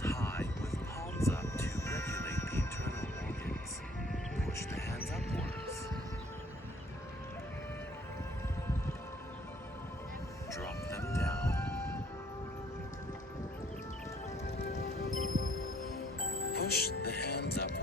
hands high with palms up to regulate the internal organs. Push the hands upwards. Drop them down. Push the hands up